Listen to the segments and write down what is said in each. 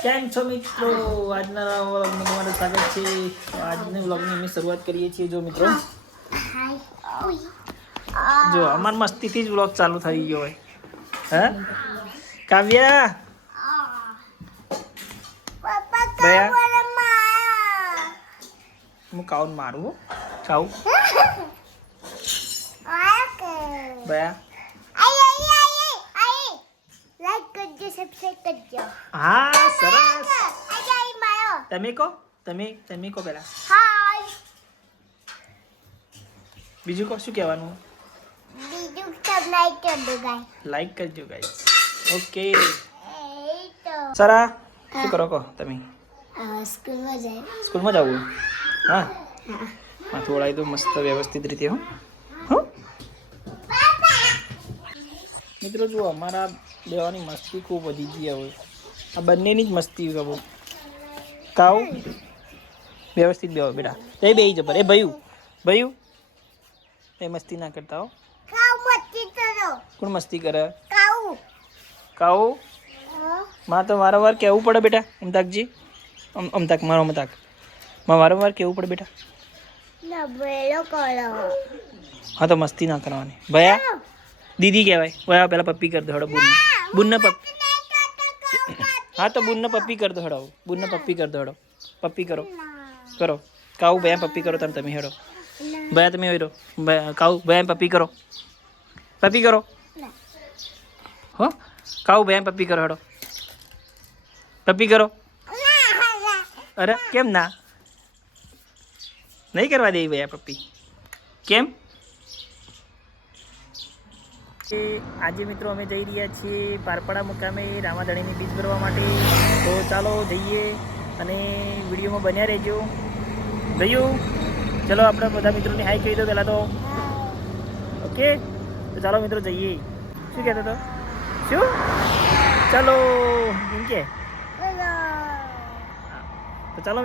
કેમ છો મિત્રો? આજના વ્લોગમાં તમારું સ્વાગત છે. આજના વ્લોગની અમે શરૂઆત કરીએ છીએ. જો મિત્રો, જો અમાર મસ્તીથી જ વ્લોગ ચાલુ થઈ ગયો હોય. હે કાવ્યા, હું કાઉન મારું કાઉ બયા. હા સરસ. તમે કહો પેલા. બીજું કહો, શું કહેવાનું? લાઈક કરજો ગાઈસ. ઓકે સરા, શું કરો કહો તમે? સ્કૂલમાં જવું? હા, માથું ઓળાવી દો મસ્ત વ્યવસ્થિત રીતે. હો મિત્રો, જુઓ અમારા બેવાની મસ્તી ખૂબ વધી ગઈ હવે. આ બંનેની જ મસ્તી કહો. કાઉ વ્યવસ્થિત બેહો બેટા. એ બેહી જબર. એ ભયું એ મસ્તી ના કરતા હો. કોણ મસ્તી કરે? કાઉ માં તો વારંવાર કહેવું પડે બેટા. અમતાકજી, અમતાક મારો અમતાક માં વારંવાર કહેવું પડે બેટા. હા તો મસ્તી ના કરવાની. ભયા દીદી કહેવાય. ભયા પેલા પપ્પી કર દો હડો. બુનને પપ્પી. હા તો બુનને પપ્પી કર દો હડો. બુનને પપ્પી કર દો હડો. પપ્પી કરો કાઉ. ભયા પપ્પી કરો તમે હેડો. ભયા તમે હોય રહો. કાઉ ભયા પપ્પી કરો. પપ્પી કરો હો. કાઉ ભયા પપ્પી કરો હેડો. પપ્પી કરો. અરે કેમ ના? નહીં કરવા દે ભયા પપ્પી? કેમ? આજે મિત્રો અમે જઈ રહ્યા છીએ પારપડા મુકામે રામાધણીની બીજ ભરવા માટે. તો ચાલો જઈએ અને વિડીયોમાં બન્યા રહેજો. જયું ચલો આપણે બધા મિત્રોને હાઈ કહી દો પહેલાં તો. ઓકે તો ચાલો મિત્રો જઈએ. શું કહેતો હતો? શું? ચાલો એમ કે. તો ચાલો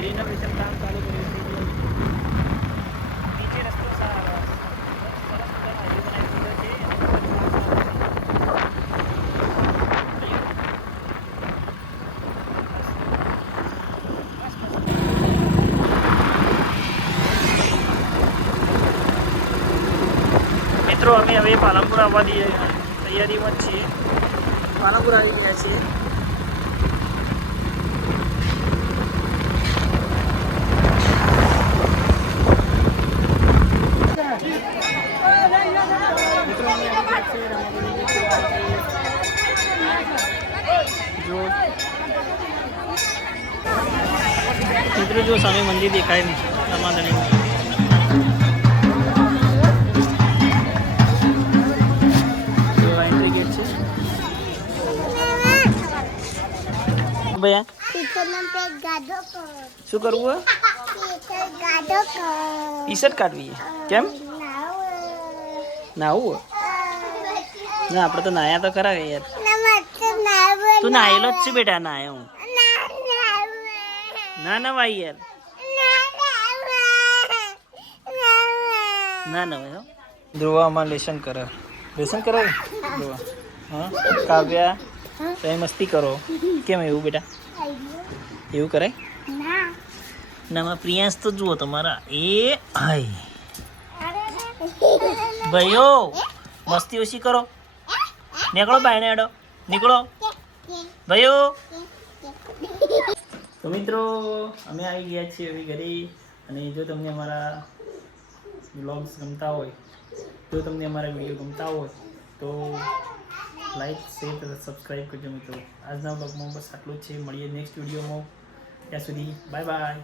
રિનોવેશન કામ ચાલુ કર્યું છે. નીચે રસ્તો મિત્રો અમે હવે પાલનપુર આવવાની તૈયારીમાં જ છીએ. પાલનપુર આવી ગયા છીએ. મિત્રો જો સામે મંદિર દેખાય ને રામાધણીનું. જો એન્ટ્રી ગેટ છે. ભૈયા શું કરવું? ટી શર્ટ કાઢવી? કેમ નાવું? ના આપણે તો નાયા તો ખરા યાર. તું નાયેલો જ છે બેટા. નાયો હું. ના ના ભાઈ યાર. ના ના ભાઈ. ધ્રુવામાં લેસન કરે. લેસન કરો ધ્રુવા. હા કાવ્યા તમે મસ્તી કરો. કેમ એવું બેટા? એવું કરાય ના? માં પ્રિયાંશ તો જુઓ તમારા. એ હાય ભાઈઓ મસ્તી ઓછી કરો. નીકળો બાયણે હેડો. નીકળો ભાઈઓ. તો મિત્રો અમે આવી ગયા છીએ હવે ઘરે. અને જો તમને અમારા વ્લોગ્સ ગમતા હોય, જો તમને અમારા વિડીયો ગમતા હોય તો લાઈક શેર તથા સબસ્ક્રાઈબ કરજો મિત્રો. આજના વ્લોગમાં બસ આટલું જ છે. મળીએ નેક્સ્ટ વિડીયોમાં. ત્યાં સુધી બાય બાય.